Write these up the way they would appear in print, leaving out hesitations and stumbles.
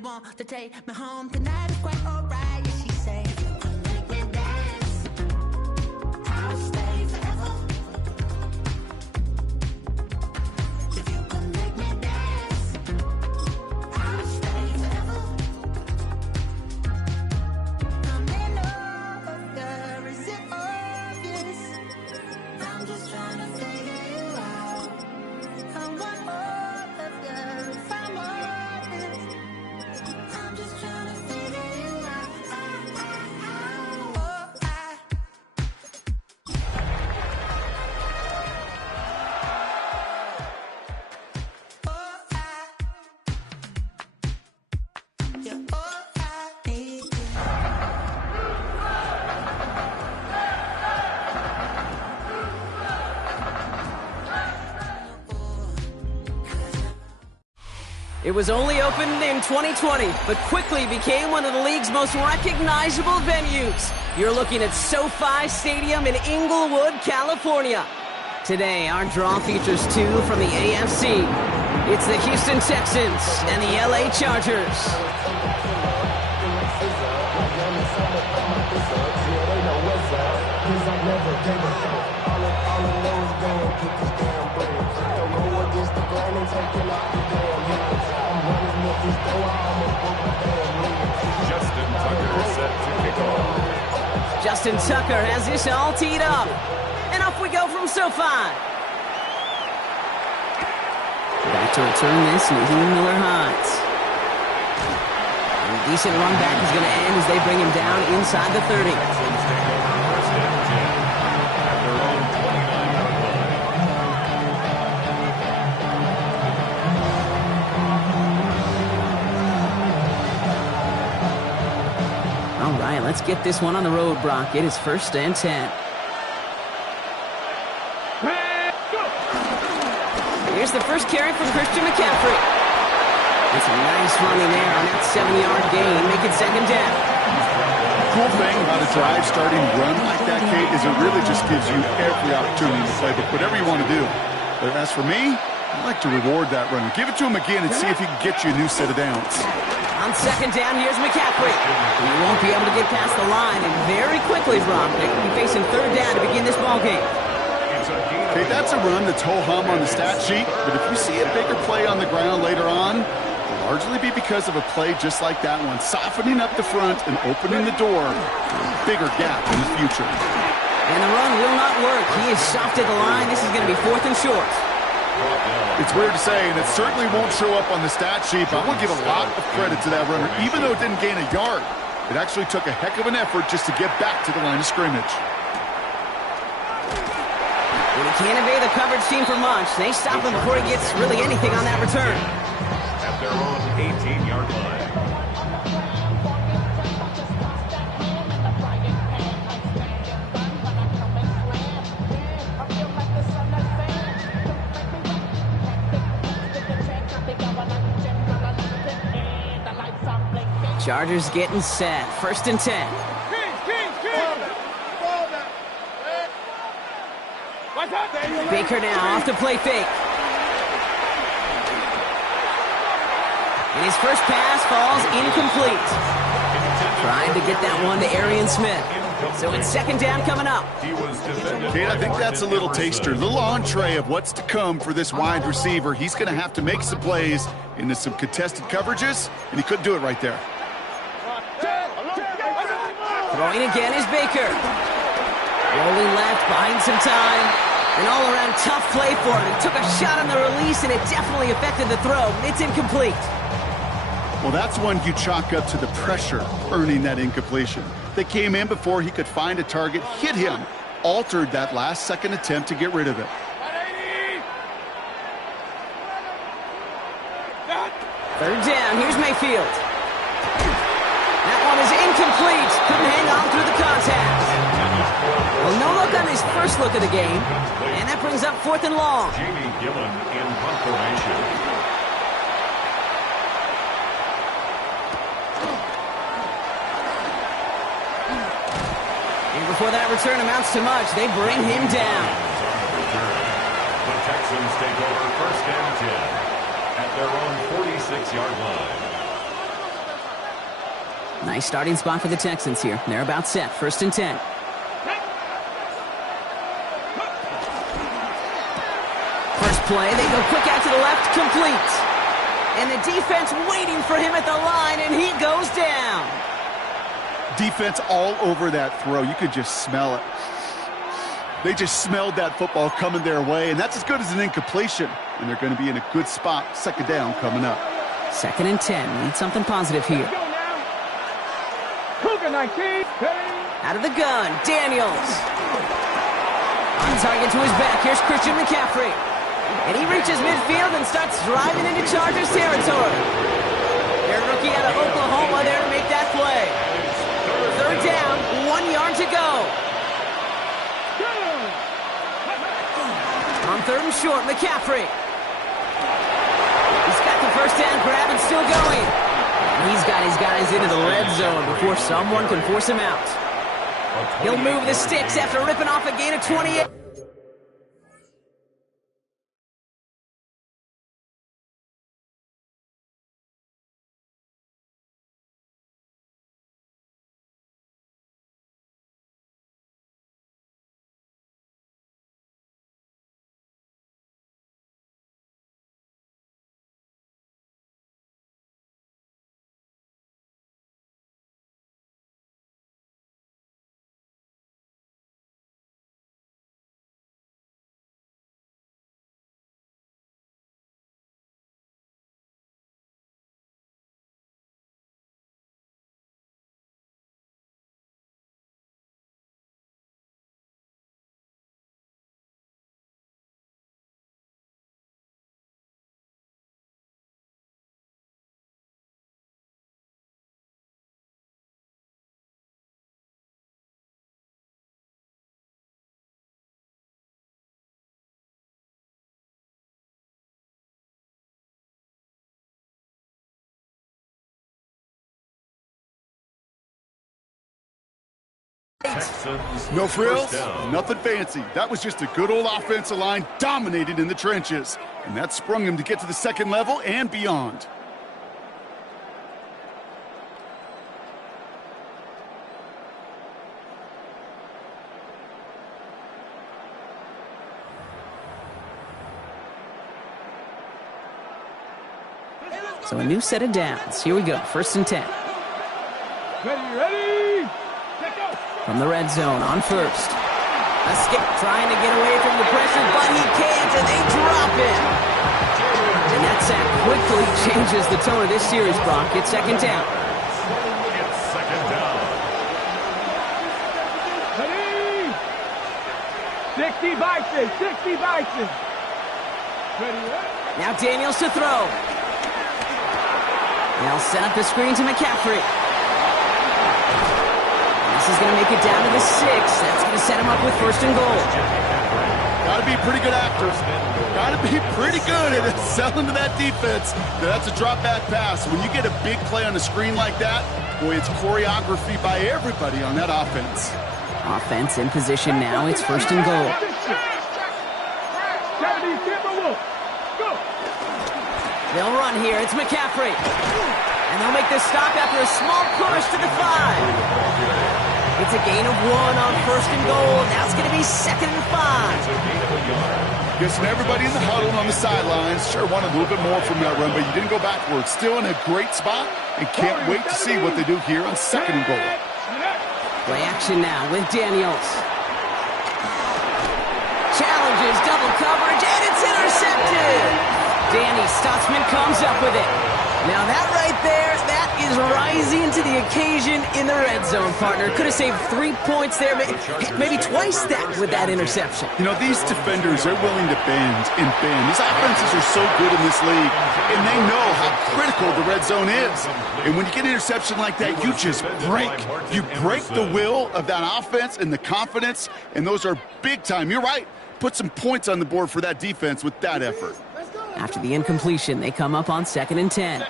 they want to take me home tonight is quite alright. Yeah, she say, if you could make me dance, I'll stay forever. If you could make me dance, I'll stay forever. I'm in love, girl, is it obvious? I'm just trying to figure you out. I want all of you, if I'm honest. I'm just trying to figure you out. You're all I need. It was only opened in 2020, but quickly became one of the league's most recognizable venues. You're looking at SoFi Stadium in Inglewood, California. Today, our draw features two from the AFC. It's the Houston Texans and the LA Chargers. Justin Tucker set to kick off. Justin Tucker has this all teed up. And off we go from SoFi. Back to return this, Naheem Miller-Hines. And a decent run back is going to end as they bring him down inside the 30. Texans take over first and 10 at their own 29-yard line. All right, let's get this one on the road, Brock. It is first and 10. Here's the first carry for Christian McCaffrey. It's a nice run in there on that 7-yard gain. Make it second down. Cool thing about a drive starting run like that, Kate, is it really just gives you every opportunity to play, but whatever you want to do. But as for me, I like to reward that runner. Give it to him again and see if he can get you a new set of downs. On second down, here's McCaffrey. He won't be able to get past the line, and very quickly, Brock, they will be facing third down to begin this ballgame. Okay, that's a run that's ho-hum on the stat sheet, but if you see a bigger play on the ground later on, it'll largely be because of a play just like that one, softening up the front and opening the door for a bigger gap in the future. And the run will not work. He is soft at the line. This is going to be fourth and short. It's weird to say, and it certainly won't show up on the stat sheet, but I will give a lot of credit to that runner. Even though it didn't gain a yard, it actually took a heck of an effort just to get back to the line of scrimmage. And he can't evade the coverage team for much. They stop him before he gets really anything on that return. At their own 18-yard line. Chargers getting set. First and 10. Baker now off to play fake. And his first pass falls incomplete. Trying to get that one to Arian Smith. So it's second down coming up. Kate, I think that's a little taster, a little entree of what's to come for this wide receiver. He's going to have to make some plays into some contested coverages, and he couldn't do it right there. Throwing again is Baker. Rolling left, buying some time. An all-around tough play for him. He took a shot on the release, and it definitely affected the throw. It's incomplete. Well, that's one you chalk up to the pressure earning that incompletion. They came in before he could find a target, hit him, altered that last-second attempt to get rid of it. Third down. Here's Mayfield. That one is incomplete. Couldn't hang on through the contact. Well, no look on his first look of the game, and that brings up fourth and long. Jamie Gillen in punt formation. And before that return amounts to much, they bring him down. The Texans take over first and 10 at their own 46-yard line. Nice starting spot for the Texans here. They're about set. 1st and 10. First play, they go quick out to the left, complete. And the defense waiting for him at the line, and he goes down. Defense all over that throw. You could just smell it. They just smelled that football coming their way, and that's as good as an incompletion. And they're going to be in a good spot. 2nd down coming up. 2nd and 10. Need something positive here. Out of the gun, Daniels. On target to his back. Here's Christian McCaffrey. And he reaches midfield and starts driving into Chargers territory. Their rookie out of Oklahoma there to make that play. 3rd down, 1 yard to go. On 3rd and short, McCaffrey. He's got the first down grab and still going. And he's got his guys into the red zone before someone can force him out. He'll move the sticks after ripping off a gain of 28. No frills, nothing fancy. That was just a good old offensive line dominated in the trenches. And that sprung him to get to the 2nd level and beyond. So a new set of downs. Here we go. 1st and 10. Ready? From the red zone on 1st. A skip trying to get away from the pressure, but he can't, and they drop him. And that sack quickly changes the tone of this series, Brock. It's 2nd down. It's 2nd down. Ready? 60 Bison, 60 Bison. Ready? Now Daniels to throw. They'll set up the screen to McCaffrey. This is going to make it down to the 6. That's going to set him up with 1st and goal. Got to be pretty good actors. Got to be pretty good at selling to that defense. That's a drop back pass. When you get a big play on the screen like that, boy, it's choreography by everybody on that offense. Offense in position now. It's 1st and goal. They'll run here. It's McCaffrey. And they'll make this stop after a small push to the 5. It's a gain of 1 on 1st and goal. Now it's going to be 2nd and 5. Guessing everybody in the huddle on the sidelines sure wanted a little bit more from that run, but you didn't go backwards. Still in a great spot and can't wait to see what they do here on 2nd and goal. Play action now with Daniels. Challenges, double coverage, and it's intercepted. Danny Stutzman comes up with it. Now that right there, that is rising to the occasion in the red zone, partner. Could have saved 3 points there, maybe twice that with that interception. You know, these defenders are willing to bend and bend. These offenses are so good in this league, and they know how critical the red zone is. And when you get an interception like that, you just break. You break the will of that offense and the confidence, and those are big time. You're right. Put some points on the board for that defense with that effort. After the incompletion, they come up on 2nd and 10.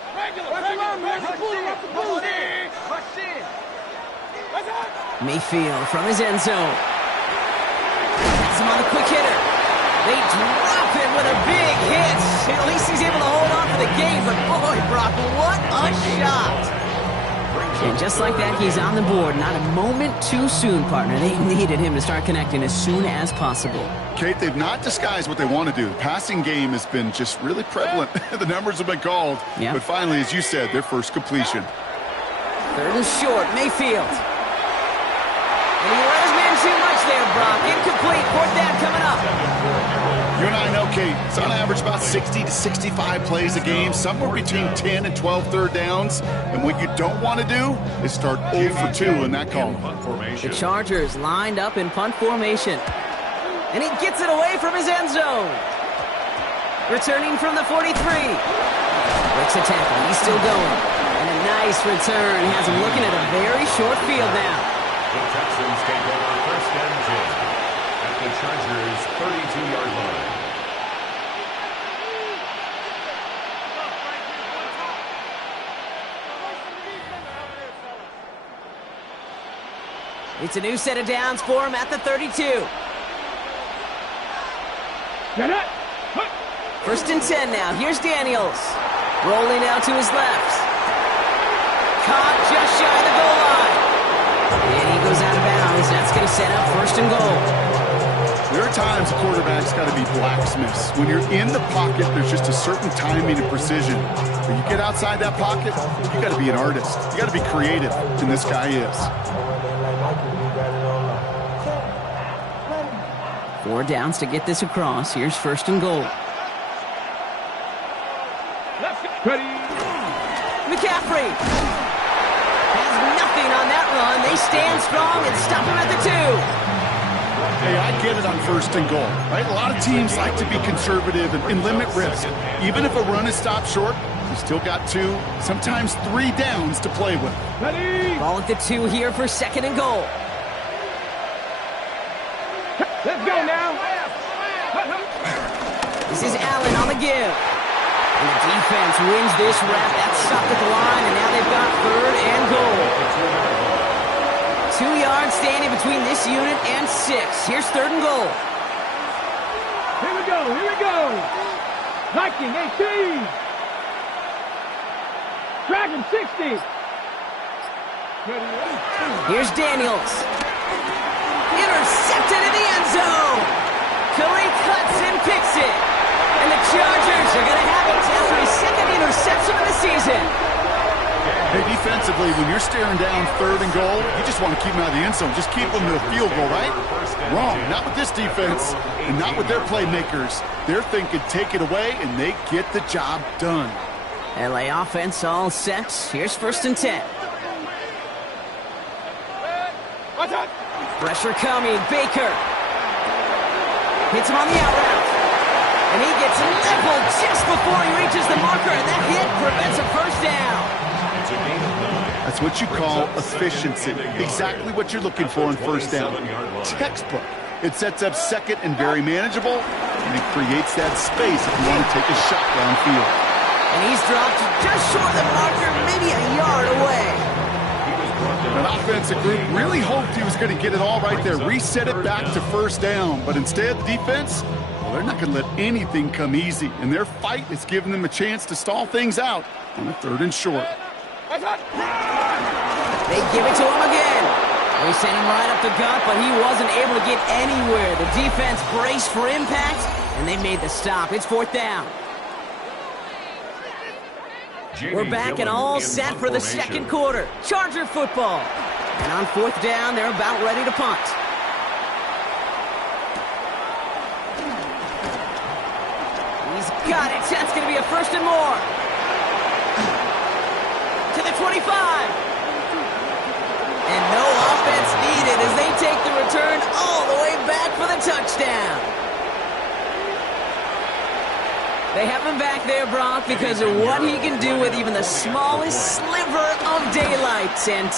Mayfield from his end zone. That's him on a quick hitter. They drop him with a big hit. At least he's able to hold on for the game, but boy, Brock, what a shot. And just like that, he's on the board. Not a moment too soon, partner. They needed him to start connecting as soon as possible. Kate, they've not disguised what they want to do. The passing game has been just really prevalent. The numbers have been called. Yeah. But finally, as you said, their first completion. Third and short, Mayfield. And he let his man too much there, Brock. Incomplete. Fourth down coming up. You and I know, Kate, it's on average about 60 to 65 plays a game, somewhere between 10 and 12 third downs. And what you don't want to do is start 0 for 2 in that column. The Chargers lined up in punt formation. And he gets it away from his end zone. Returning from the 43. Breaks a tackle. He's still going. And a nice return has him looking at a very short field now. The Texans take over first and 10 at the Chargers' 32-yard line. It's a new set of downs for him at the 32. Get it. First and 10 now. Here's Daniels. Rolling out to his left. Caught just shy of the goal line. And he goes out of bounds. That's going to set up first and goal. There are times a quarterback's got to be blacksmiths. When you're in the pocket, there's just a certain timing and precision. When you get outside that pocket, you got to be an artist. You got to be creative, and this guy is. 4 downs to get this across. Here's first and goal. Ready. McCaffrey has nothing on that run. They stand strong and stop him at the 2. Hey, I get it on first and goal, right? A lot of teams like to be conservative and limit risk. Even if a run is stopped short, you still got 2, sometimes 3 downs to play with. Ready. Ball at the 2 here for second and goal. Let's go now. This is Allen on the give. And the defense wins this rap. That's stopped at the line, and now they've got third and goal. 2 yards standing between this unit and 6. Here's third and goal. Here we go. Here we go. Viking 18. Dragon 60. Here's Daniels. Intercepted in the end zone. Khalil cuts and picks it. And the Chargers are going to have it after his second interception of the season. Hey, defensively, when you're staring down third and goal, you just want to keep them out of the end zone. Just keep them to the field goal, right? Wrong. Not with this defense and not with their playmakers. They're thinking take it away, and they get the job done. LA offense all set. Here's first and 10. Pressure coming. Baker hits him on the out route. And he gets leveled just before he reaches the marker, and that hit prevents a first down. It's a gain of 9. That's what you call efficiency. Exactly what you're looking for on first down. Textbook. It sets up second and very manageable, and it creates that space if you want to take a shot downfield. And he's dropped just short of the marker, maybe a yard away. An offensive group really hoped he was going to get it all right there, reset it back to first down. But instead, the defense, well, they're not going to let anything come easy. And their fight is giving them a chance to stall things out on a third and short. They give it to him again. They sent him right up the gut, but he wasn't able to get anywhere. The defense braced for impact, and they made the stop. It's fourth down. We're back and all set for the second quarter. Charger football. And on fourth down, they're about ready to punt. He's got it. That's going to be a first and more. To the 25. And no offense needed as they take the return all the way back for the touchdown. They have him back there, Brock, because of what he can do with even the smallest sliver of daylight. And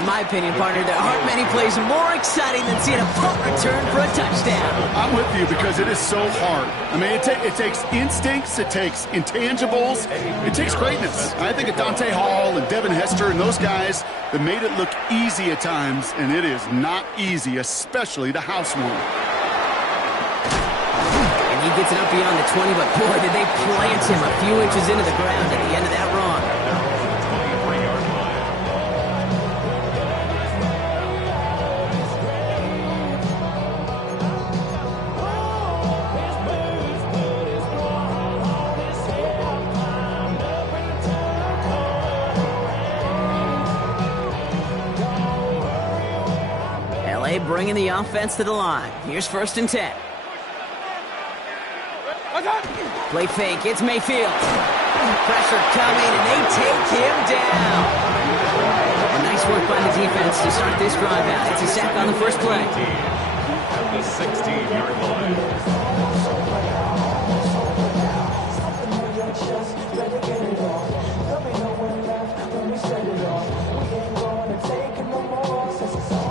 in my opinion, partner, there aren't many plays more exciting than seeing a punt return for a touchdown. I'm with you because it is so hard. I mean, it takes instincts, it takes intangibles, it takes greatness. I think of Dante Hall and Devin Hester and those guys that made it look easy at times, and it is not easy, especially to house one. He gets it up beyond the 20, but boy, did they plant him a few inches into the ground at the end of that run. bringing the offense to the line. Here's 1st and 10. Play fake, it's Mayfield. Pressure coming, and they take him down. A nice work by the defense to start this drive out. It's a sack on the first play. At the 16-yard line.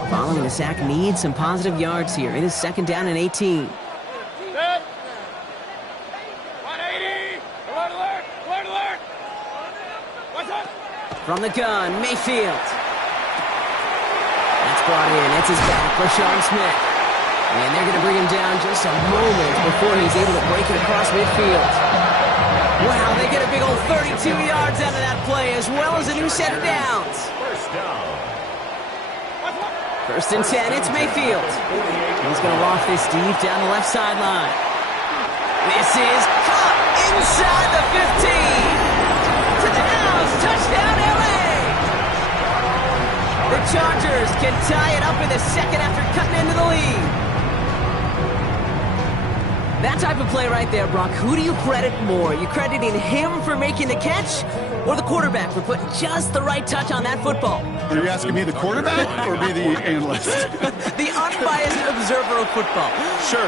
Following the sack needs some positive yards here. It is 2nd down and 18. From the gun, Mayfield. That's brought in. It's his back, Rashawn Smith. And they're going to bring him down just a moment before he's able to break it across midfield. Wow, they get a big old 32 yards out of that play, as well as a new set of downs. First down. 1st and 10, it's Mayfield. He's going to loft this deep down the left sideline. This is caught inside the 15. To the house, touchdown LA! The Chargers can tie it up in the second after cutting into the lead. That type of play right there, Brock, who do you credit more? You crediting him for making the catch or the quarterback for putting just the right touch on that football? Are you asking me the quarterback or me the analyst? The unbiased observer of football. Sure.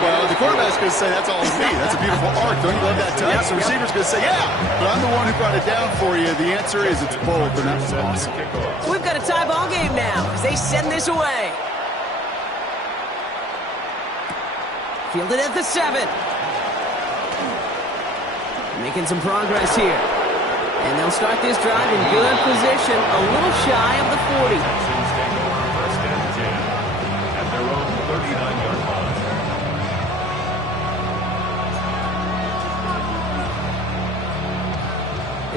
Well, the quarterback's going to say that's all it's me. That's a beautiful arc. Don't you love that touch? The receiver's going to say, yeah, but I'm the one who brought it down for you. The answer is it's both, and that was awesome. So we've got a tie ball game now as they send this away. Fielded at the 7. Making some progress here. And they'll start this drive in good position, a little shy of the 40. Texans take over 1st and 10 at their own 39-yard line.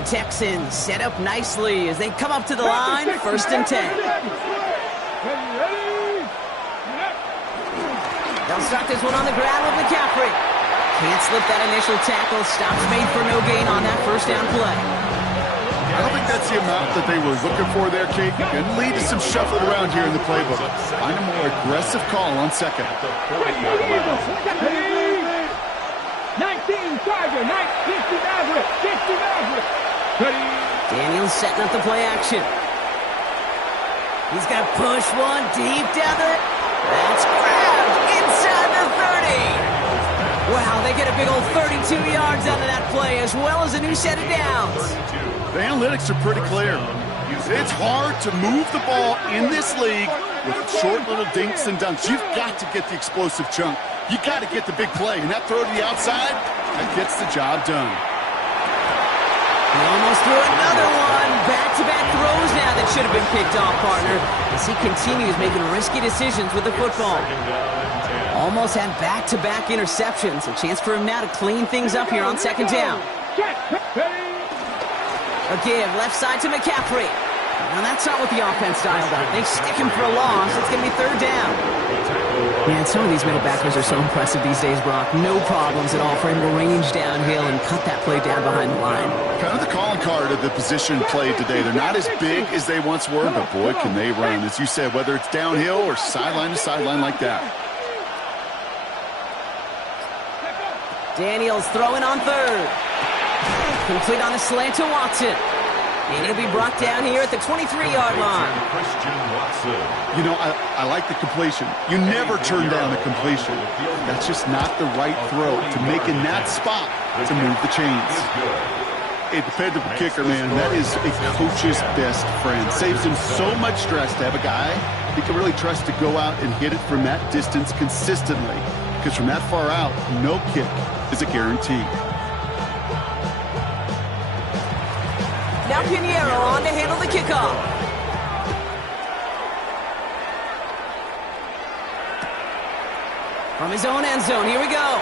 The Texans set up nicely as they come up to the line, 1st and 10. They'll start this one on the ground with McCaffrey. Can't slip that initial tackle. Stops made for no gain on that 1st down play. I don't think that's the amount that they were looking for there, Kate. Going to lead to some shuffling around here in the playbook. Find a more aggressive call on 2nd. At the 40-yard line. 19 Charger, 19 Maverick, 50 Maverick. Daniels setting up the play action. He's got to push one deep down the... That's grabbed inside the 30. Wow, they get a big old 32 yards out of that play, as well as a new set of downs. The analytics are pretty clear. It's hard to move the ball in this league with short little dinks and dunks. You've got to get the explosive chunk. You got to get the big play, and that throw to the outside, that gets the job done. He almost threw another one. Back-to-back throws now that should have been picked off, partner, as he continues making risky decisions with the football. Almost had back-to-back interceptions. A chance for him now to clean things up here on 2nd down. A give left side to McCaffrey. Now that's not what the offense dialed up. They stick him for a loss. It's going to be 3rd down. Man, some of these middle backers are so impressive these days, Brock. No problems at all for him to range downhill and cut that play down behind the line. Kind of the calling card of the position played today. They're not as big as they once were, but boy, can they run. As you said, whether it's downhill or sideline to sideline like that. Daniels throwing on 3rd. Complete on a slant to Watson. And he'll be brought down here at the 23-yard line. Christian Watson. You know, I like the completion. You never turn down a completion. That's just not the right throw to make in that spot to move the chains. A dependable kicker, man, that is a coach's best friend. Saves him so much stress to have a guy he can really trust to go out and hit it from that distance consistently. Because from that far out, no kick is a guarantee. Now Pinheiro on to handle the kickoff. From his own end zone, here we go.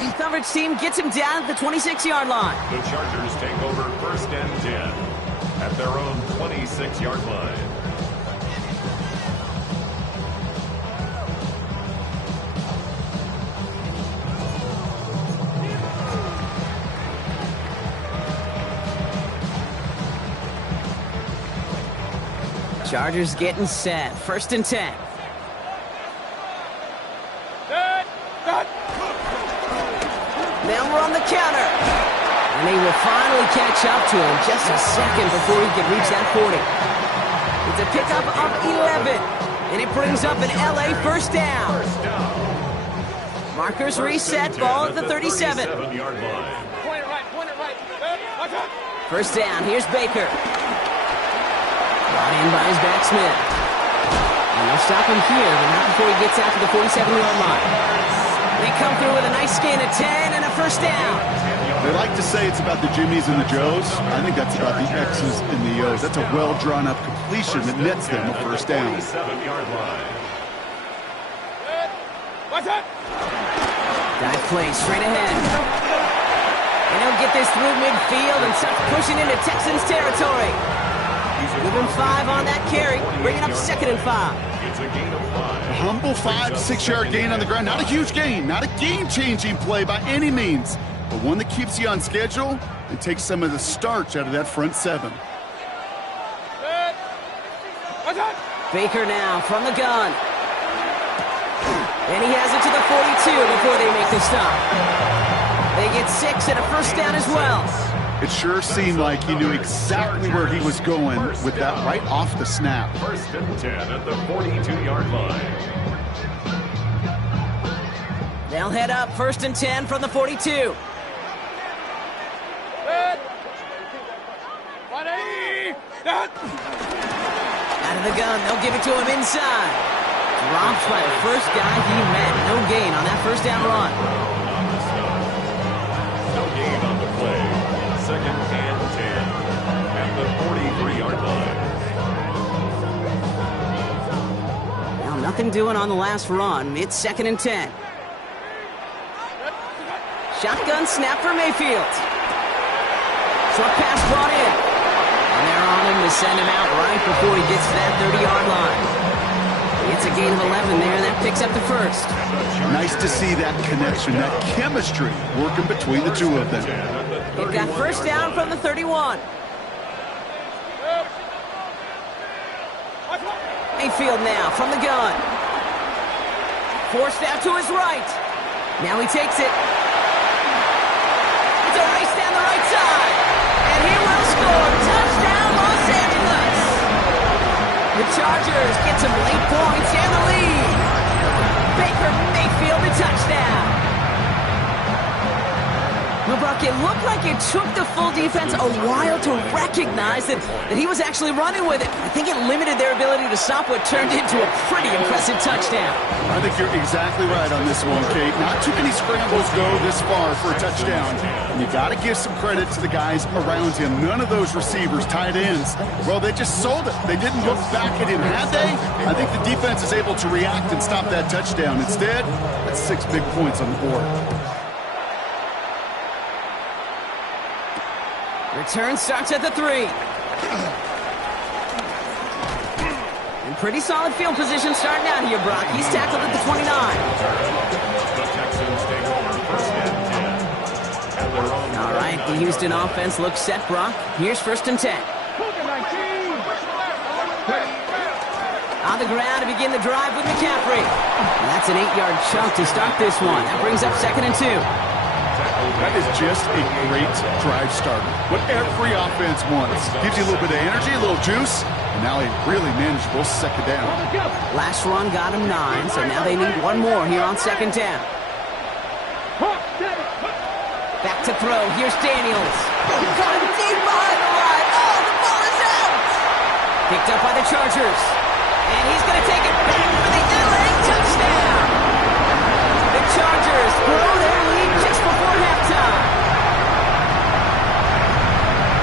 The coverage team gets him down at the 26-yard line. The Chargers take over 1st and 10 at their own 26-yard line. Chargers getting set. 1st and 10. Now we're on the counter. And they will finally catch up to him just a second before he can reach that 40. It's a pickup of 11. And it brings up an LA 1st down. Markers reset, ball at the 37. 1st down, here's Baker. Brought in by his backsmith. And they'll stop him here, but not before he gets out to the 47-yard line. They come through with a nice gain of 10 and a 1st down. They like to say it's about the Jimmies and the Joes. I think that's about the X's and the O's. That's a well-drawn-up completion that nets them a 1st down. Dive play straight ahead. And he'll get this through midfield and start pushing into Texans territory. Give him 5 on that carry, bringing up 2nd and 5. A humble 5 to 6 yard gain on the ground. Not a huge gain, not a game-changing play by any means, but one that keeps you on schedule and takes some of the starch out of that front 7. Baker now from the gun. And he has it to the 42 before they make the stop. They get 6 and a 1st down as well. It sure seemed like he knew exactly where he was going with that right off the snap. 1st and 10 at the 42-yard line. They'll head up 1st and 10 from the 42. Out of the gun, they'll give it to him inside. Dropped by the first guy he met. No gain on that 1st down run. No gain on the play. 2nd and 10 at the 43-yard line. Now nothing doing on the last run. It's 2nd and 10. Shotgun snap for Mayfield. Short pass brought in. And they're on him to send him out right before he gets to that 30-yard line. It's a gain of 11 there, and that picks up the 1st. Nice to see that connection, that chemistry working between the two of them. They've got 1st down from the 31. Mayfield now from the gun. Forced out to his right. Now he takes it. It's a race down the right side. And he will score. Touchdown, Los Angeles. The Chargers get some late points and the lead. Baker Mayfield, a touchdown. Well, Brock, it looked like it took the full defense a while to recognize that he was actually running with it. I think it limited their ability to stop what turned into a pretty impressive touchdown. I think you're exactly right on this one, Kate. Not too many scrambles go this far for a touchdown. And you got to give some credit to the guys around him. None of those receivers, tight ends, well, they just sold it. They didn't look back at him, had they? I think the defense is able to react and stop that touchdown. Instead, that's 6 big points on the board. Return starts at the 3. And pretty solid field position starting out here, Brock. He's tackled at the 29. The Texans take over 1st and 10 at their own. All right, the Houston offense looks set, Brock. Here's 1st and 10. On the ground to begin the drive with McCaffrey. And that's an 8-yard chunk to start this one. That brings up 2nd and 2. That is just a great drive starter. What every offense wants. Gives you a little bit of energy, a little juice, and now a really manageable 2nd down. Last run got him 9, so now they need one more here on 2nd down. Back to throw. Here's Daniels. Got him deep behind the line. Oh, the ball is out. Picked up by the Chargers. And he's going to take it back for the LA touchdown. The Chargers grow their lead just before halftime.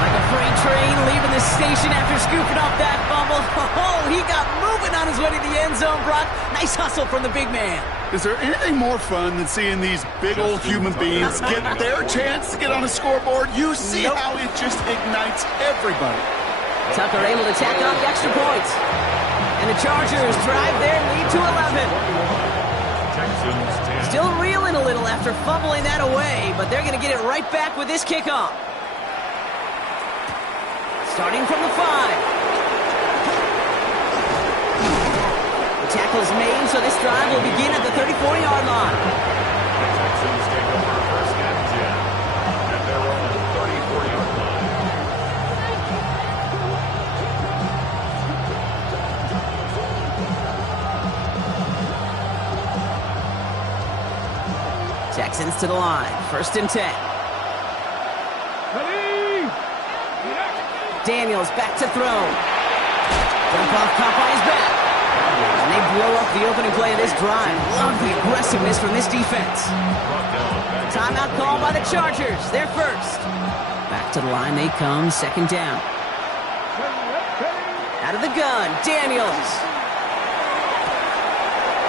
Like a freight train leaving the station after scooping up that fumble. Oh, he got moving on his way to the end zone, Brock. Nice hustle from the big man. Is there anything more fun than seeing these big old human beings get their chance to get on a scoreboard? You see how it just ignites everybody. Tucker able to tack on the extra points. And the Chargers drive their lead to 11. Texans 10. Still reeling a little after fumbling that away, but they're going to get it right back with this kickoff. Starting from the 5. Tackle's made, so this drive will begin at the 34-yard line. The Texans take over first and 10 at their own 34-yard line. Texans to the line. First and 10. Ready? Daniels back to throw. Dump off caught by his back. And they blow up the opening play of this drive. Love the aggressiveness from this defense. Timeout called by the Chargers. They're first. Back to the line they come. Second down. Out of the gun. Daniels.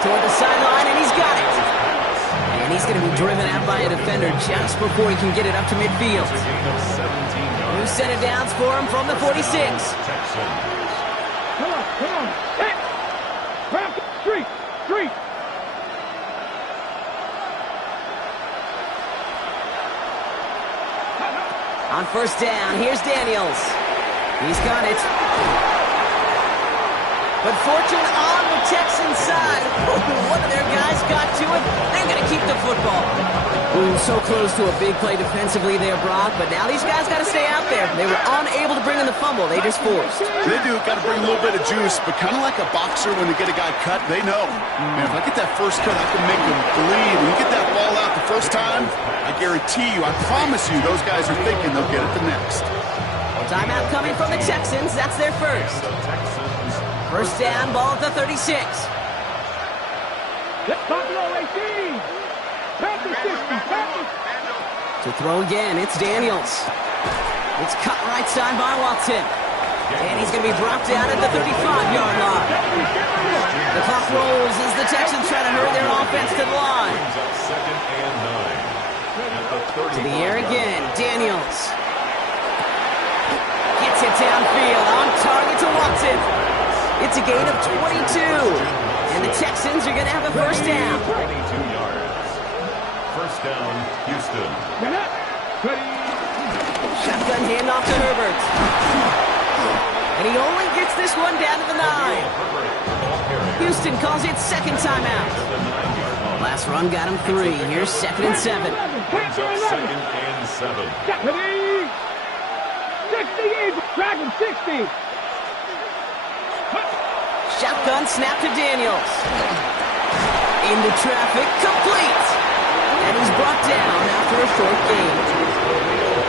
Toward the sideline, and he's got it. And he's going to be driven out by a defender just before he can get it up to midfield. New set of downs for him from the 46. Come on. Hit. Round street. On first down, here's Daniels. He's got it. But fortune on the Texans side. One of their guys got to it. They're going to keep the football. Ooh, so close to a big play defensively there, Brock. But now these guys got to stay out there. They were unable to bring in the fumble. They just forced. They do. Got to bring a little bit of juice. But kind of like a boxer when they get a guy cut, they know. Man, if I get that first cut, I can make him bleed. When you get that ball out the first time, I guarantee you, I promise you, those guys are thinking they'll get it the next. Timeout coming from the Texans. That's their first. First down, ball at the 36. Let's talk low, 18. Panther 60. To throw again, it's Daniels. It's cut right side by Watson. And he's going to be brought down at the 35-yard line. The clock rolls as the Texans try to hurry their offense to the line. Second and 9. To the air again, Daniels. Gets it downfield, on target to Watson. It's a gain of 22. And the Texans are going to have a first down. 22 yards. First down, Houston. Shotgun handoff to Herbert. And he only gets this one down to the 9. Houston calls it second timeout. Last run got him 3. Here's second and 7. Second and 7. Ready? 60, Dragon 60. Shotgun snap to Daniels. Into traffic, complete. And he's brought down after a short gain.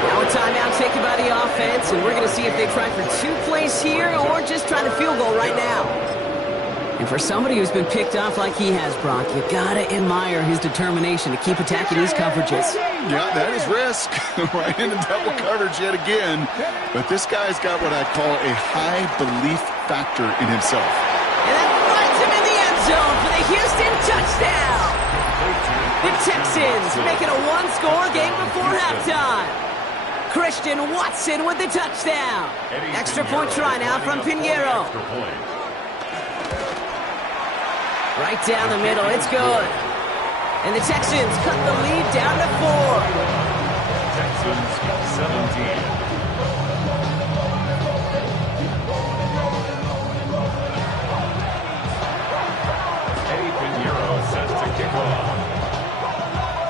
Now a timeout taken by the offense, and we're going to see if they try for 2 plays here or just try to field goal right now. And for somebody who's been picked off like he has, Brock, you got to admire his determination to keep attacking these coverages. Yeah, that is risk. Right into double coverage yet again. But this guy's got what I call a high belief factor in himself. And that finds him in the end zone for the Houston touchdown. The Texans make it a 1-score game before halftime. Christian Watson with the touchdown. Extra point try now from Pinheiro. Right down the middle, it's good. And the Texans cut the lead down to 4. Texans 17.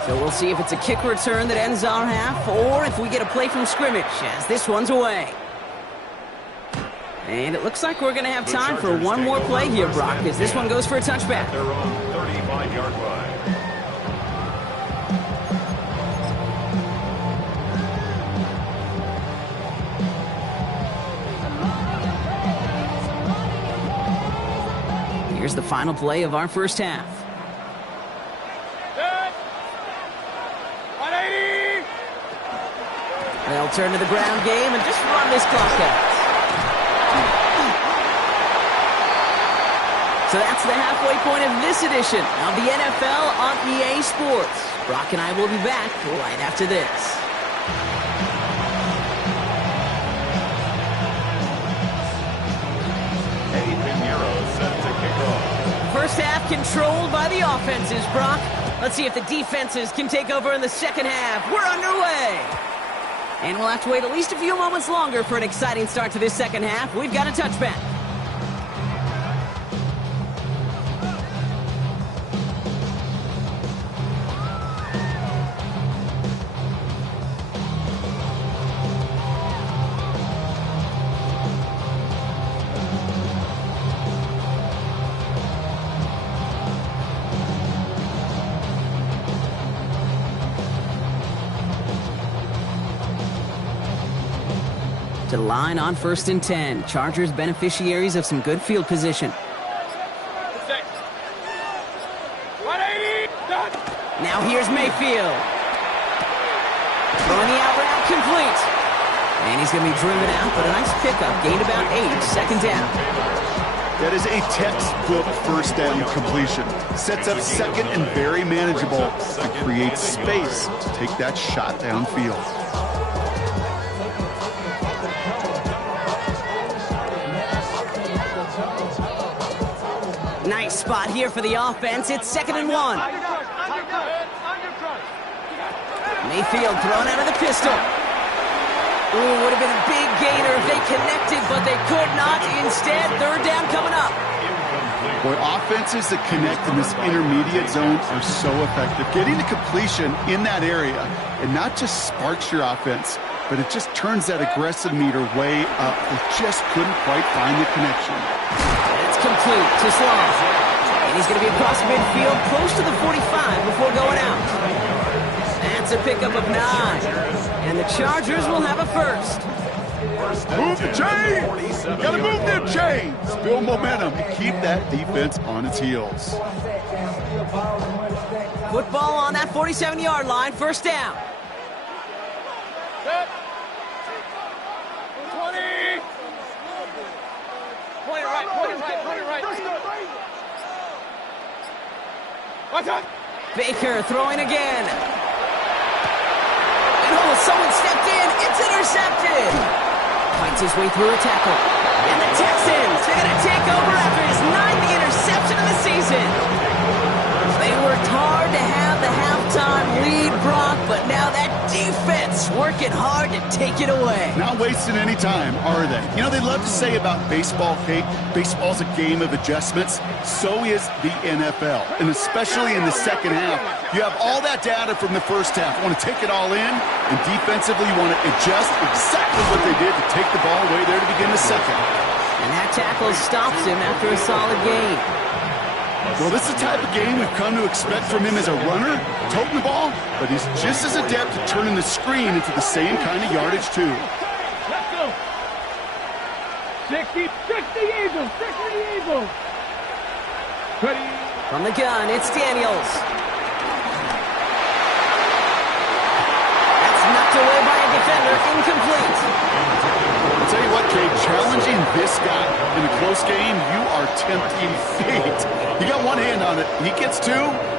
So we'll see if it's a kick return that ends our half or if we get a play from scrimmage as this one's away. And it looks like we're going to have time for one more play here, Brock, as this one goes for a touchback. Their own 35-yard line. Here's the final play of our first half. They'll turn to the ground game and just run this clock out. So that's the halfway point of this edition of the NFL on EA Sports. Brock and I will be back right after this. Eddie Pinheiro set to kick off. First half controlled by the offenses, Brock. Let's see if the defenses can take over in the second half. We're underway. And we'll have to wait at least a few moments longer for an exciting start to this second half. We've got a touchback. To the line on 1st and 10. Chargers beneficiaries of some good field position. Now here's Mayfield. Throwing the out route complete. And he's going to be driven out, but a nice pickup. Gained about 8, 2nd down. That is a textbook first down completion. Sets up second and very manageable and creates space to take that shot downfield. Nice spot here for the offense. It's 2nd and 1. Mayfield thrown out of the pistol. Ooh, would have been a big gainer if they connected, but they could not. Instead, 3rd down coming up. Boy, offenses that connect in this intermediate zone are so effective. Getting the completion in that area, and not just sparks your offense, but it just turns that aggressive meter way up. They just couldn't quite find the connection. It's complete to Sloan. And he's going to be across midfield, close to the 45 before going out. That's a pickup of 9. And the Chargers will have a first. Move the chains! Gotta move them chains! Build momentum and keep that defense on its heels. Football on that 47-yard line, 1st down. 20! Point it right. What's up? Baker throwing again. And oh, someone stepped in. It's intercepted. Fights his way through a tackle. And the Texans are going to take over after his 9th interception of the season. They worked hard to have the halftime lead, Brock, but now that defense working hard to take it away. Not wasting any time, are they? You know, they love to say about baseball, Kate, baseball's a game of adjustments. So is the NFL, and especially in the second half. You have all that data from the first half. You want to take it all in, and defensively you want to adjust exactly what they did to take the ball away there to begin the second. And that tackle stops him after a solid gain. Well, this is the type of game we've come to expect from him as a runner, toting the ball, but he's just as adept at turning the screen into the same kind of yardage, too. Let's go. 60 Eagles, 60 Eagles. Ready. From the gun, it's Daniels. That's knocked away by a defender, incomplete. I'll tell you what, Kate, challenging this guy in a close game, you are tempting fate. You got one hand on it. He gets 2.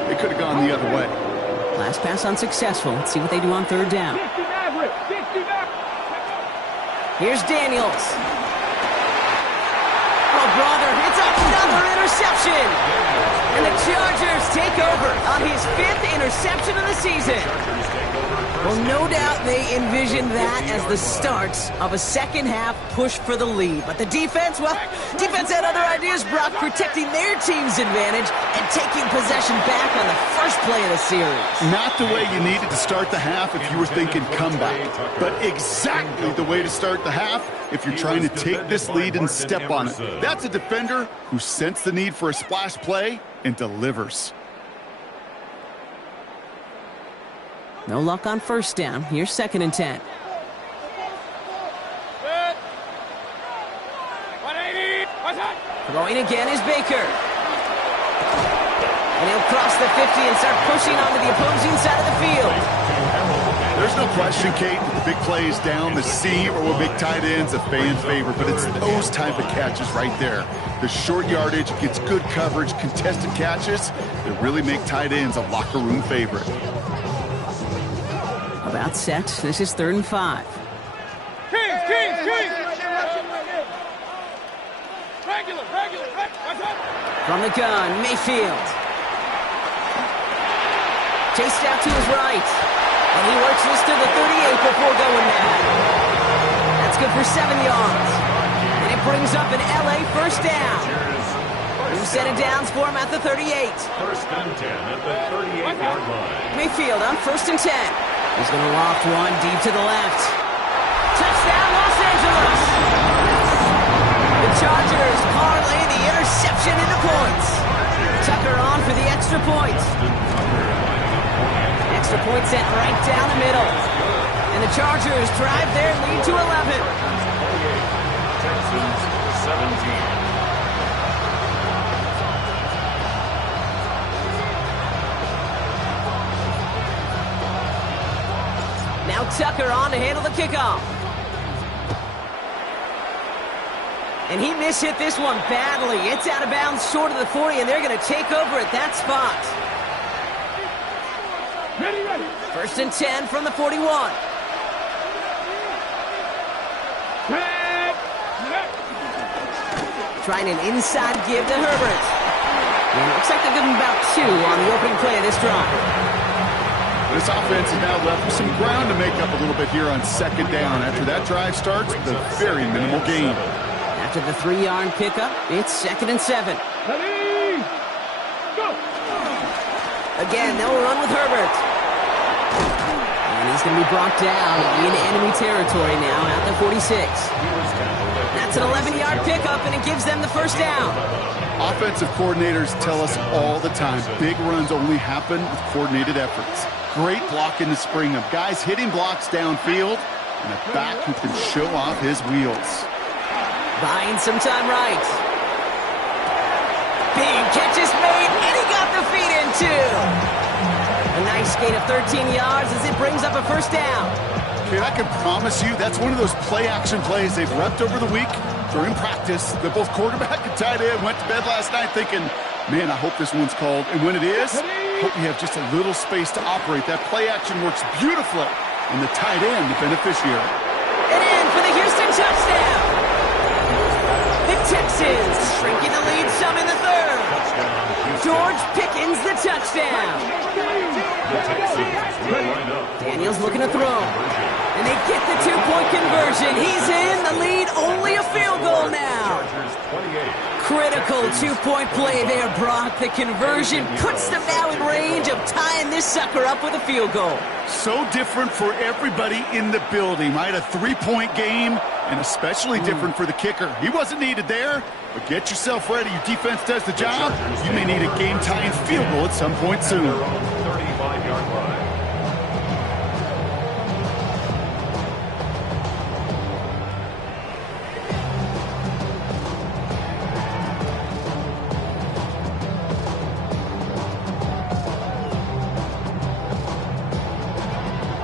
It could have gone the other way. Last pass unsuccessful. Let's see what they do on 3rd down. 60 Maverick. Here's Daniels. Oh, brother, it's another interception. And the Chargers take over on his 5th interception of the season. Well, no doubt they envisioned that as the start of a second-half push for the lead. But the defense, well, defense had other ideas, Brock, protecting their team's advantage and taking possession back on the first play of the series. Not the way you needed to start the half if you were thinking comeback, but exactly the way to start the half if you're trying to take this lead and step on it. That's a defender who sensed the need for a splash play and delivers. No luck on 1st down. Here's 2nd and 10. 180. What's that? Throwing again is Baker. And he'll cross the 50 and start pushing onto the opposing side of the field. There's no question, Kate, that the big plays down the seam or with big tight ends a fan favorite, but it's those type of catches right there. The short yardage gets good coverage, contested catches that really make tight ends a locker room favorite. About set. This is 3rd and 5. Kings. Regular. What's up? From the gun, Mayfield. Chased out to his right. And he works this to the 38 before going mad. That's good for 7 yards. And it brings up an LA 1st down. New set of downs for him at the 38. 1st and 10 at the 38-yard line. Mayfield on 1st and 10. He's going to loft one deep to the left. Touchdown, Los Angeles! The Chargers parlay the interception into points. Tucker on for the extra point. Extra point set right down the middle. And And the Chargers drive their lead to 11. Texans 17. Now Tucker on to handle the kickoff. And he mishit this one badly. It's out of bounds short of the 40, and they're going to take over at that spot. Ready, ready. First and 10 from the 41. Trying an inside give to Herbert. And it looks like they're giving about 2 on the opening play of this drive. This offense is now left with some ground to make up a little bit here on second down after that drive starts with a very minimal gain. After the 3-yard pickup, it's 2nd and 7. Ready, go. Again, they'll run with Herbert. And he's going to be brought down in enemy territory now at the 46. That's an 11-yard pickup, and it gives them the first down. Offensive coordinators tell us all the time, big runs only happen with coordinated efforts. Great block in the spring of guys hitting blocks downfield, and a back who can show off his wheels. Buying some time right. Big catch is made, and he got the feet in too. A nice gain of 13 yards as it brings up a first down. Okay, I can promise you that's one of those play-action plays they've repped over the week during practice. That both quarterback and tight end went to bed last night thinking, man, I hope this one's called. And when it is, I hope we have just a little space to operate. That play-action works beautifully, and the tight end, the beneficiary. And in for the Houston touchdown. The Texans shrinking the lead some in the third. George Pickens the touchdown. Daniels looking to throw. And they get the 2-point conversion. He's in the lead, only a field goal now. Critical 2-point play there, Brock. The conversion puts them now in range of tying this sucker up with a field goal. So different for everybody in the building, right? A 3-point game, and especially different for the kicker. He wasn't needed there, but get yourself ready. Your defense does the job. You may need a game-tying field goal at some point soon. 35-yard line.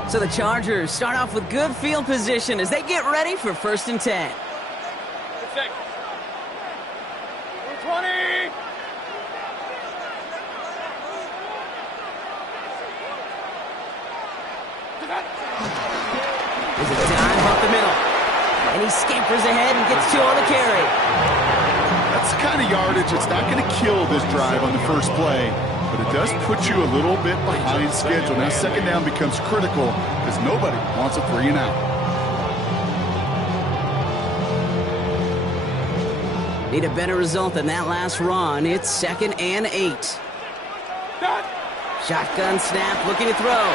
So the Chargers start off with good field position as they get ready for 1st and 10. 20. There's a dive up the middle. And he scampers ahead and gets 2 on the carry. That's the kind of yardage that's not going to kill this drive on the first play, but it does put you a little bit behind schedule. Now second down becomes critical because nobody wants a 3 and out. Need a better result than that last run. It's 2nd and 8. Shotgun snap, looking to throw.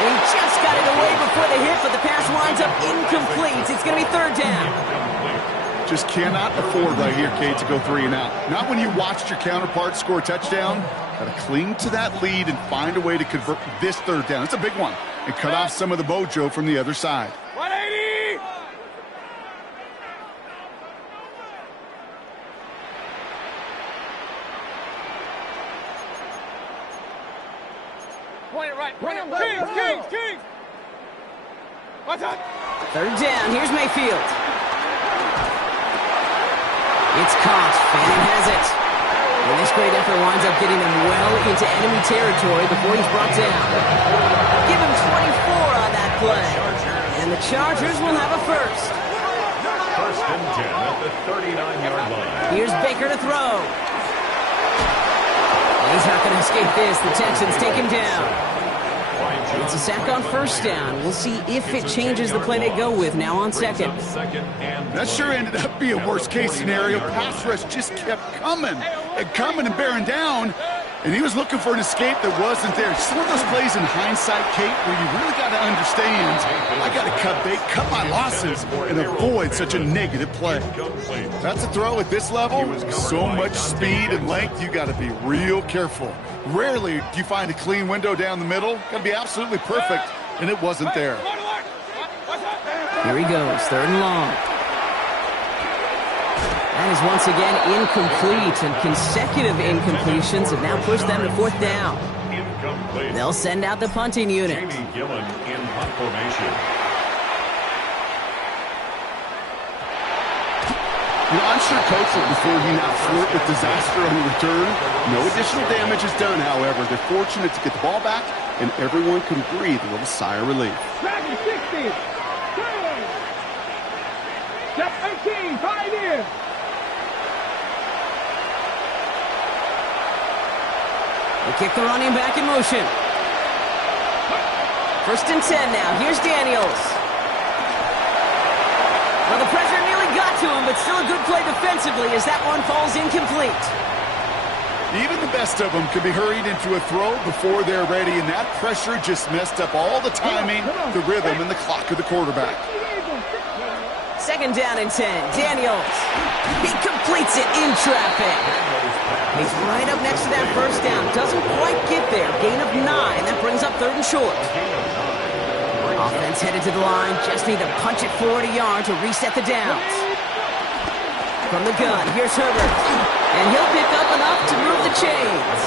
And he just got it away before the hit, but the pass winds up incomplete. It's going to be 3rd down. Just cannot afford right here, Kate, to go 3 and out. Not when you watched your counterpart score a touchdown. Got to cling to that lead and find a way to convert this 3rd down. It's a big one. And cut off some of the mojo from the other side. 180. Point it right. Kings. What's up? 3rd down. Here's Mayfield. It's caught. Fanning has it. And this great effort winds up getting him well into enemy territory before he's brought down. Give him 24 on that play. And the Chargers will have a first. 1st and 10 at the 39-yard line. Here's Baker to throw. He's not going to escape this. The Texans take him down. It's a sack on 1st down. We'll see if it changes the play they go with now on 2nd. That sure ended up being a worst-case scenario. Pass rush just kept coming and bearing down. And he was looking for an escape that wasn't there. Some of those plays in hindsight, Kate, where you really got to understand, I got to cut my losses and avoid such a negative play. That's a throw at this level. So much speed and length, you got to be real careful. Rarely do you find a clean window down the middle. Got to be absolutely perfect. and it wasn't there. Here he goes, 3rd and long. That is once again incomplete, and consecutive incompletions have now pushed them to 4th down. Incomplete. They'll send out the punting unit. Jamie Gillen in punt formation. I'm sure Coach will before he not flirt with disaster on the return. No additional damage is done, however. They're fortunate to get the ball back, and everyone can breathe a little sigh of relief. Dragon 60. Step 18, pioneer. They kick the running back in motion. 1st and 10 now. Here's Daniels. Well, the pressure nearly got to him, but still a good play defensively as that one falls incomplete. Even the best of them can be hurried into a throw before they're ready, and that pressure just messed up all the timing, the rhythm, and the clock of the quarterback. 2nd down and 10. Daniels. He completes it in traffic. He's right up next to that 1st down. Doesn't quite get there. Gain of 9. That brings up 3rd and short. Offense headed to the line. Just need to punch it forward a yard to reset the downs. From the gun, here's Herbert. And he'll pick up enough to move the chains.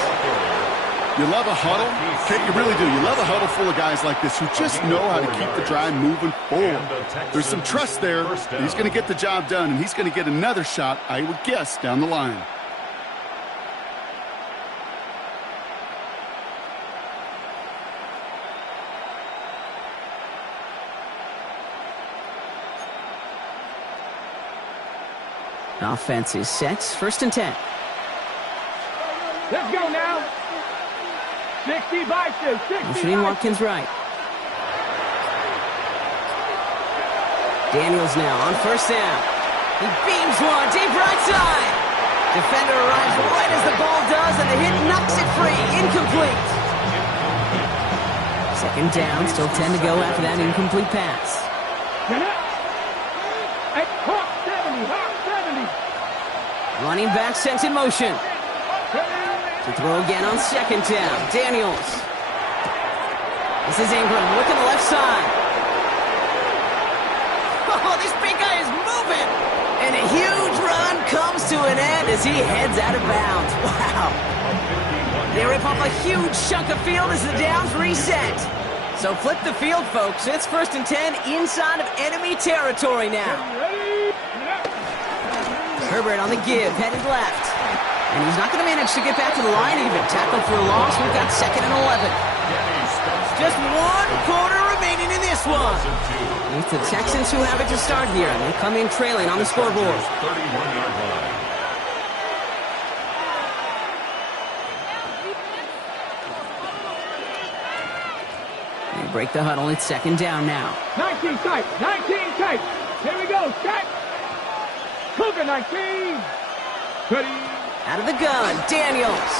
You love a huddle? Kate, you really do. You love a huddle full of guys like this who just know how to keep the drive moving forward. There's some trust there. He's going to get the job done, and he's going to get another shot, I would guess, down the line. Offense is set. 1st and 10. Let's go now. 60 biceps. 60 Motioning Watkins right. Daniels now on 1st down. He beams one deep right side. Defender arrives right as the ball does, and the hit knocks it free. Incomplete. 2nd down. Still 10 to go after that incomplete pass. At Hawk 70. Hawk 70. Running back sent in motion. To throw again on 2nd down. Daniels. This is Ingram. Look at the left side. Oh, this big guy is moving. And a huge run comes to an end as he heads out of bounds. Wow. They rip off a huge chunk of field as the downs reset. So flip the field, folks. It's 1st and 10 inside of enemy territory now. Herbert on the give, headed left. And he's not going to manage to get back to the line even. Tackle for a loss. We've got 2nd and 11. Just 1 quarter remaining in this one. It's the Texans who have it to start here. And they come in trailing on the scoreboard. 31-yard line. They break the huddle. It's 2nd down now. 19 tight. 19 tight. Here we go. Set. Cougar 19. Ready. Out of the gun, Daniels.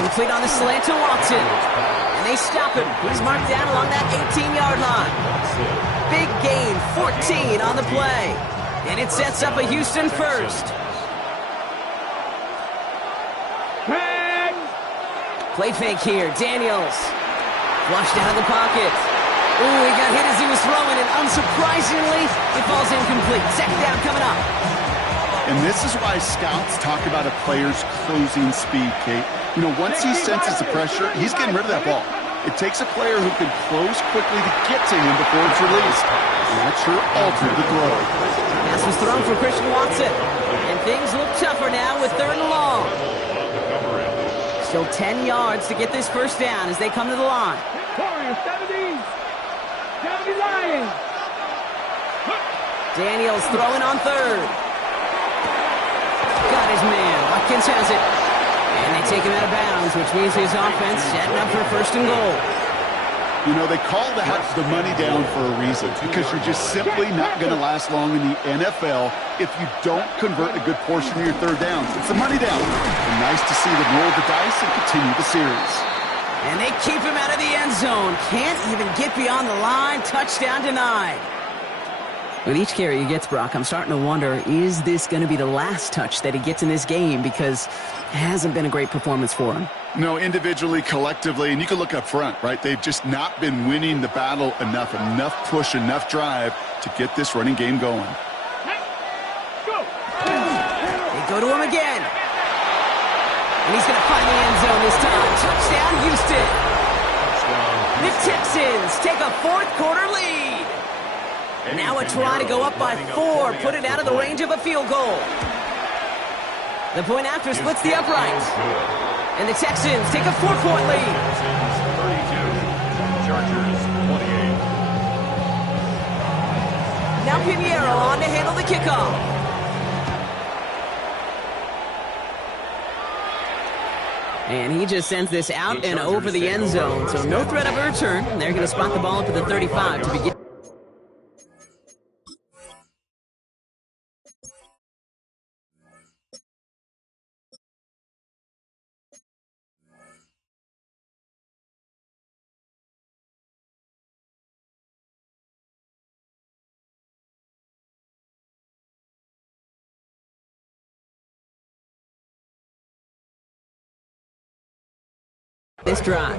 Complete on the slant to Watson. And they stop him. He's marked down along that 18-yard line. Big gain, 14 on the play. And it sets up a Houston 1st. Play fake here, Daniels. Flushed out of the pocket. Ooh, he got hit as he was throwing, and unsurprisingly, it falls incomplete. 2nd down coming up. And this is why scouts talk about a player's closing speed, Kate. Once he senses the pressure, he's getting rid of that ball. It takes a player who can close quickly to get to him before it's released. And that sure altered the throw. Pass was thrown for Christian Watson. And things look tougher now with 3rd and long. Still 10 yards to get this 1st down as they come to the line. Warriors 70. 70 Lions. Daniels throwing on 3rd. Got his man. Watkins has it. And they take him out of bounds, which means his offense setting up for 1st and goal. They call that the money down for a reason, because you're just simply not going to last long in the NFL if you don't convert a good portion of your 3rd downs. It's a money down. And nice to see them roll the dice and continue the series. And they keep him out of the end zone. Can't even get beyond the line. Touchdown denied. With each carry he gets, Brock, I'm starting to wonder, is this going to be the last touch that he gets in this game? Because it hasn't been a great performance for him. No, individually, collectively, and you can look up front, right? They've just not been winning the battle enough push, enough drive to get this running game going. They go to him again. And he's going to find the end zone this time. Touchdown, Houston. The Texans take a fourth-quarter lead. Now a try to go up by 4, put it out of the range of a field goal. The point after splits the uprights. And the Texans take a 4-point lead. 32, Chargers 28. Now Pinheiro on to handle the kickoff. And he just sends this out and over the end zone, so no threat of a return. They're going to spot the ball up at the 35 to begin. This drive.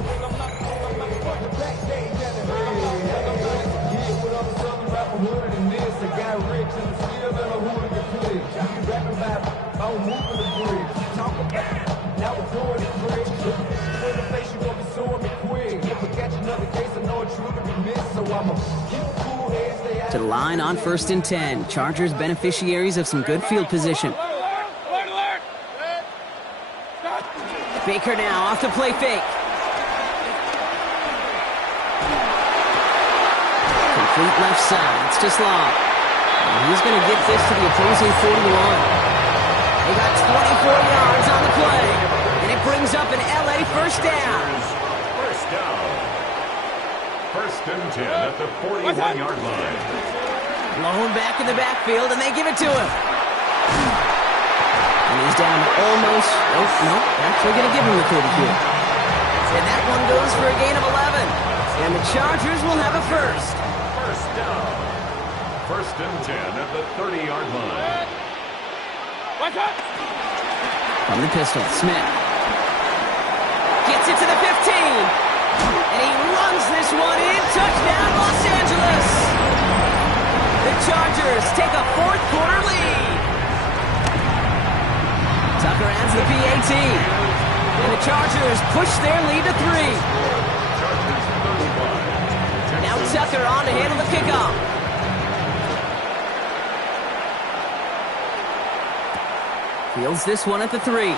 To the line on 1st and 10. Chargers beneficiaries of some good field position. Baker now off to play fake. Complete left side. It's just long. And he's going to get this to the opposing 41. They got 24 yards on the play. And it brings up an LA first down. First down. 1st and 10 at the 41-yard line. Blown back in the backfield, and they give it to him. And he's down to almost, no, actually going to give him the 32. And that one goes for a gain of 11. And the Chargers will have a first. First down. 1st and 10 at the 30-yard line. From the pistol, Smith. Gets it to the 15. And he runs this one in. Touchdown, Los Angeles. The Chargers take a fourth-quarter lead. Tucker adds the PAT. And the Chargers push their lead to 3. Now Tucker on to handle the kickoff. Fields this one at the 3.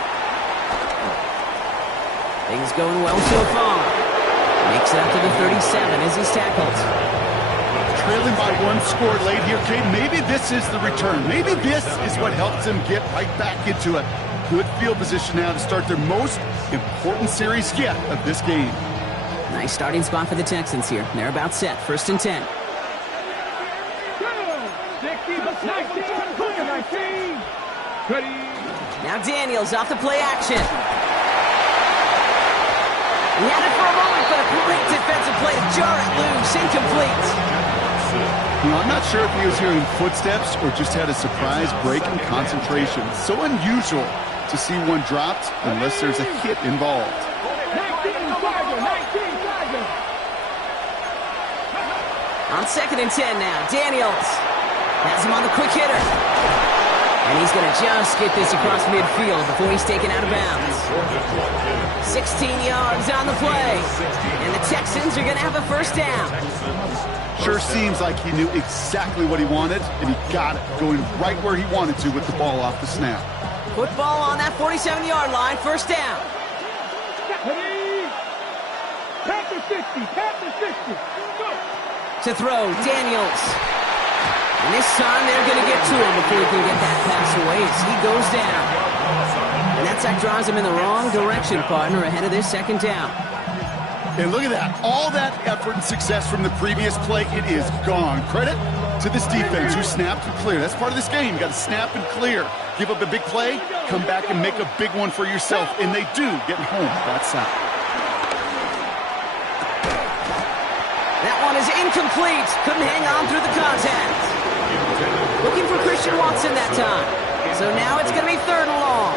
Things going well so far. Makes it up to the 37 as he's tackled. Trailing by 1 score late here, Kate. Maybe this is the return. Maybe this is what helps them get right back into it. Good field position now to start their most important series yet of this game. Nice starting spot for the Texans here. They're about set. 1st and 10. Now Daniels off the play action. He had it for a moment, but a great defensive play to jar it loose. Incomplete. You know, I'm not sure if he was hearing footsteps or just had a surprise break in concentration. So unusual to see one dropped unless there's a hit involved. On 2nd and 10 now, Daniels has him on the quick hitter. And he's going to just get this across midfield before he's taken out of bounds. 16 yards on the play. And the Texans are going to have a first down. Sure seems like he knew exactly what he wanted, and he got it, going right where he wanted to with the ball off the snap. Football on that 47-yard line, first down. To throw, Daniels. And this time they're going to get to him before he can get that pass away as he goes down. And that sack drives him in the wrong direction, partner, ahead of this 2nd down. And look at that. All that effort and success from the previous play, it is gone. Credit to this defense who snapped and cleared. That's part of this game. You got to snap and clear. Give up a big play, come back and make a big one for yourself. And they do, getting home that side. That one is incomplete. Couldn't hang on through the contact. Looking for Christian Watson that time. So now it's going to be 3rd and long.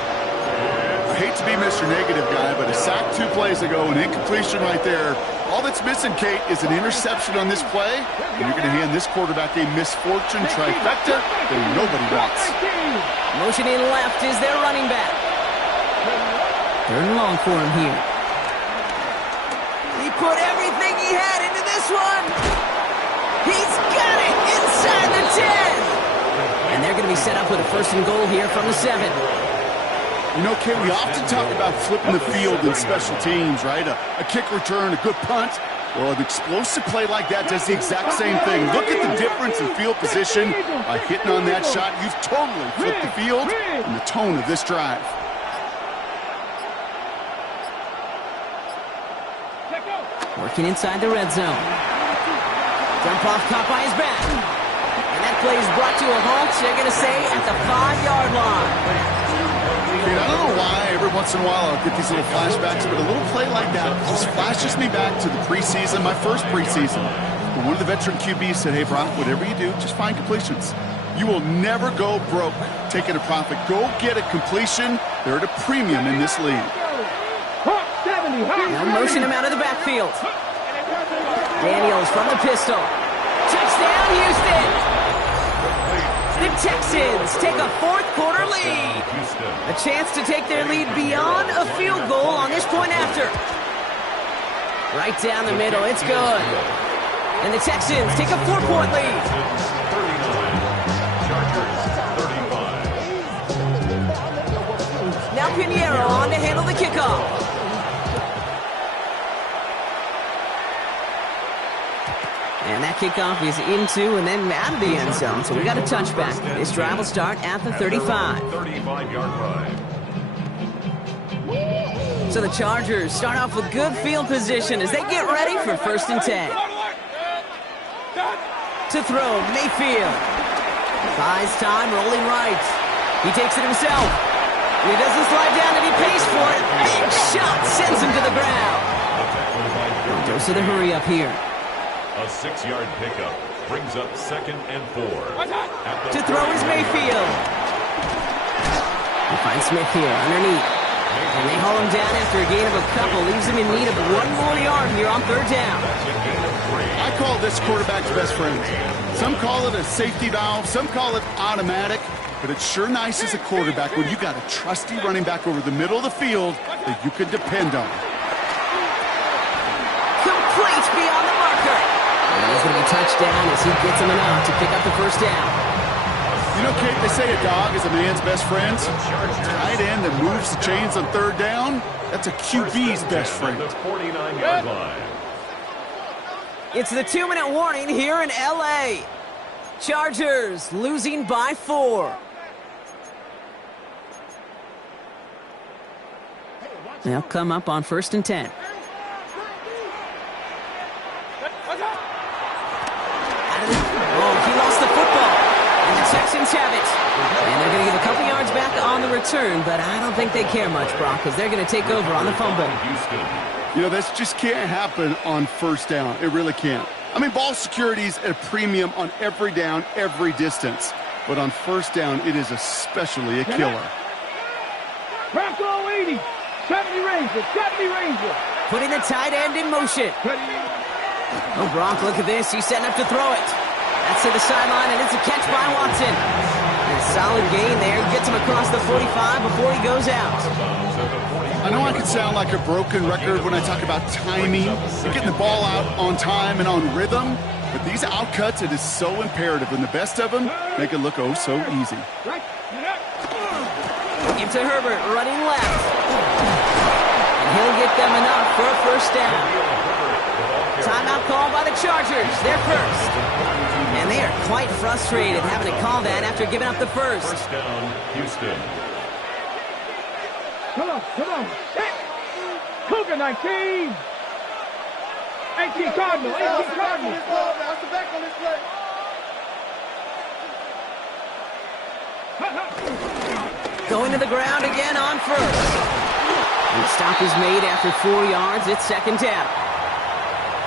I hate to be Mr. Negative guy, but a sack 2 plays ago, an incompletion right there. All that's missing, Kate, is an interception on this play, and you're going to hand this quarterback a misfortune trifecta that nobody wants. Motioning left is their running back. 3rd and long for him here. He put everything he had into this one. He's got it inside the 10. And they're going to be set up with a 1st and goal here from the 7. You know, Kate, we often talk about flipping the field in special teams, right? A kick return, a good punt. Well, an explosive play like that does the exact same thing. Look at the difference in field position. By hitting on that shot, you've totally flipped the field and the tone of this drive. Working inside the red zone. Dump off caught by his back. And that play is brought to a halt, they're going to say, at the 5-yard line. Kate, I don't know why every once in a while I'll get these little flashbacks, but a little play like that just flashes me back to the preseason, my first preseason. But one of the veteran QBs said, hey, Brock, whatever you do, just find completions. You will never go broke taking a profit. Go get a completion. They're at a premium in this league. Now motion him out of the backfield. Daniels from the pistol. Touchdown, Houston! The Texans take a 4th quarter lead. A chance to take their lead beyond a field goal on this point after. Right down the middle, it's good. And the Texans take a 4-point lead. Now Pinheiro on to handle the kickoff. And that kickoff is into and then out of the end zone. So we got a touchback. This drive will start at the 35. 35-yard line. So the Chargers start off with good field position as they get ready for 1st and 10. To throw, Mayfield. Buys time, rolling right. He takes it himself. He doesn't slide down and he pays for it. Big shot sends him to the ground. Goes to the hurry up here. A 6-yard pickup brings up 2nd and 4. To throw is Mayfield. He finds Smith here underneath. And they haul him down after a gain of a couple. Leaves him in need of 1 more yard here on 3rd down. I call this quarterback's best friend. Some call it a safety valve. Some call it automatic. But it's sure nice as a quarterback when you got a trusty running back over the middle of the field that you can depend on. Complete beyond the marker. And he's going to be touchdown as he gets him enough to pick up the 1st down. You know, Kate, they say a dog is a man's best friend. Tight end that moves the chains on 3rd down, that's a QB's best friend. The 49-yard line. It's the 2-minute warning here in L.A. Chargers losing by 4. They'll come up on 1st and 10. He lost the football. And the Texans have it. And they're going to give a couple yards back on the return, but I don't think they care much, Brock, because they're going to take over on the fumble. You know, this just can't happen on 1st down. It really can't. I mean, ball security's at a premium on every down, every distance. But on 1st down, it is especially a killer. Bronco 80, 70 Ranger, 70 Ranger. Putting the tight end in motion. Oh, Brock, look at this. He's setting up to throw it. That's to the sideline, and it's a catch by Watson. And a solid gain there. Gets him across the 45 before he goes out. I know I can sound like a broken record when I talk about timing and getting the ball out on time and on rhythm, but these outcuts, it is so imperative, and the best of them make it look oh so easy. Give to Herbert, running left. And he'll get them enough for a 1st down. Timeout called by the Chargers. They're 1st. And they are quite frustrated having to call that after giving up the 1st. 1st down, Houston. Come on. Cougar 19. 18 Cardinal. Going to the ground again on 1st. And the stop is made after 4 yards. It's 2nd down.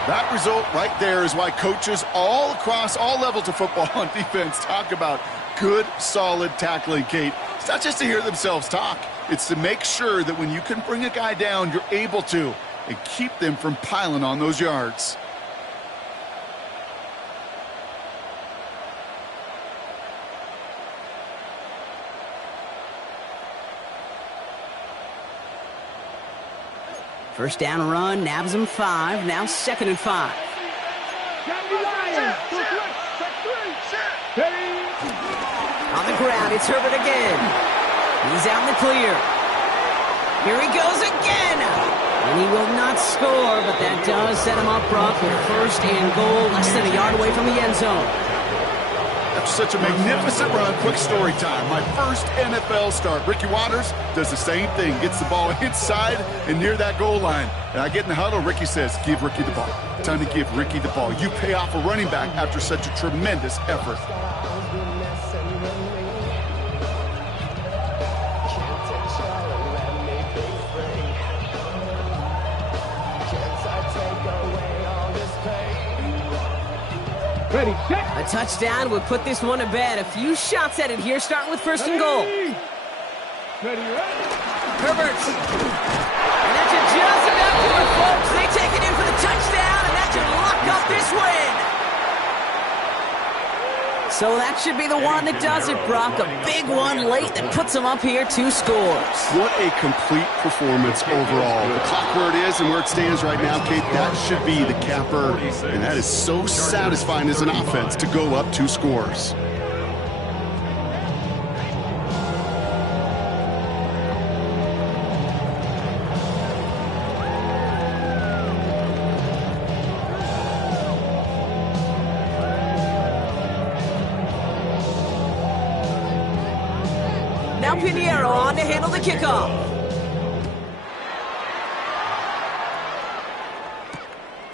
That result right there is why coaches all across all levels of football on defense talk about good, solid tackling, Kate. It's not just to hear themselves talk. It's to make sure that when you can bring a guy down, you're able to, and keep them from piling on those yards. First down run, nabs him 5. Now 2nd and 5. On the ground, it's Herbert again. He's out in the clear. Here he goes again. And he will not score, but that does set him up, Brock, with 1st and goal, less than a yard away from the end zone. After such a magnificent run, quick story time. My first NFL start. Ricky Watters does the same thing. Gets the ball inside and near that goal line. And I get in the huddle. Ricky says, give Ricky the ball. Time to give Ricky the ball. You pay off a running back after such a tremendous effort. Ready, set. A touchdown would put this one to bed. A few shots at it here, starting with 1st and goal. Ready, ready. Herbert. And that should just about do it, folks. They take it in for the touchdown, and that should lock up this win. So that should be the one that does it, Brock. A big one late that puts them up here, 2 scores. What a complete performance overall. The clock where it is and where it stands right now, Kate, that should be the capper. And that is so satisfying as an offense to go up 2 scores. Now Pinheiro on to handle the kickoff.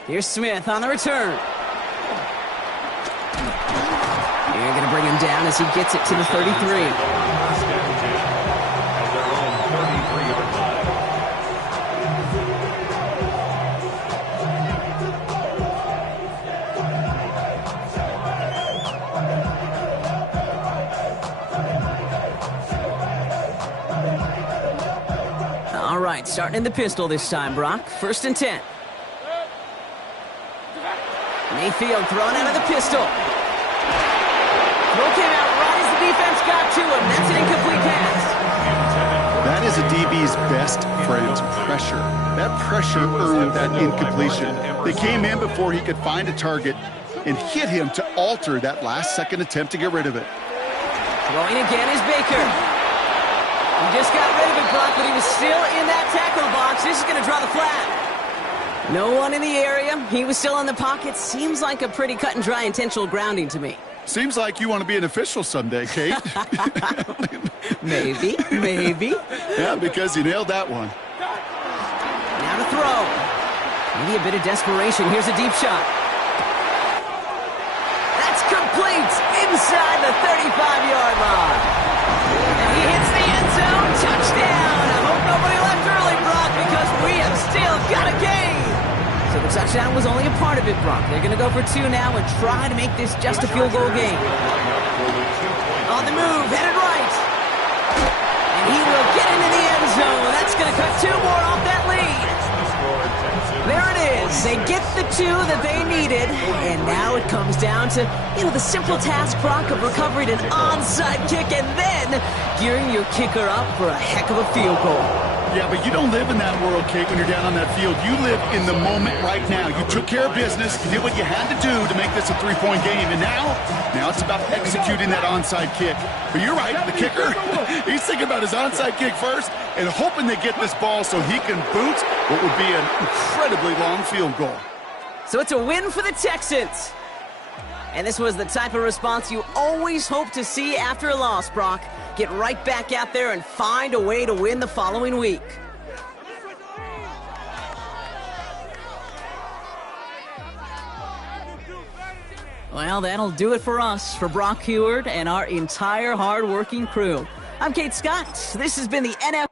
Here's Smith on the return. You're going to bring him down as he gets it to the 33. All right, starting in the pistol this time, Brock. 1st and 10. Mayfield thrown out of the pistol. Throw came out right as the defense got to him. That's an incomplete pass. That is a DB's best friend, pressure. That pressure earned that incompletion. They came in before he could find a target and hit him to alter that last-second attempt to get rid of it. Throwing again is Baker. He just got rid of it, Brock, but he was still in that tackle box. This is going to draw the flag. No one in the area. He was still in the pocket. Seems like a pretty cut and dry intentional grounding to me. Seems like you want to be an official someday, Kate. Maybe. Yeah, because you nailed that one. Now to throw. Maybe a bit of desperation. Here's a deep shot. That's complete inside the 35-yard line. And he hits the end zone. Touchdown. I hope nobody left early, Brock, because we have still got a game. So the touchdown was only a part of it, Brock. They're going to go for 2 now and try to make this just a field goal game. On the move, headed right. And he will get into the end zone. That's going to cut 2 more off that lead. There it is. They get the 2 that they needed. And now it comes down to, the simple task, Brock, of recovering an onside kick and then gearing your kicker up for a heck of a field goal. Yeah, but you don't live in that world, Kate, when you're down on that field. You live in the moment right now. You took care of business. You did what you had to do to make this a 3-point game. And now it's about executing that onside kick. But you're right, the kicker, he's thinking about his onside kick first and hoping they get this ball so he can boot what would be an incredibly long field goal. So it's a win for the Texans. And this was the type of response you always hope to see after a loss, Brock. Get right back out there and find a way to win the following week. Well, that'll do it for us, for Brock Huard and our entire hard-working crew. I'm Kate Scott. This has been the NFL.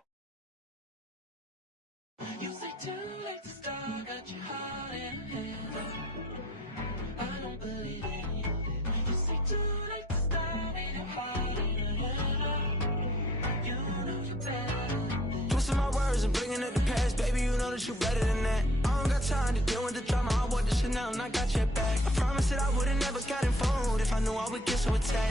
wasn't bringing up the past, baby, you know that you better than that. I don't got time to deal with the drama, I bought the Chanel and I got your back. I promised that I would've never got involved if I knew I would get so attached.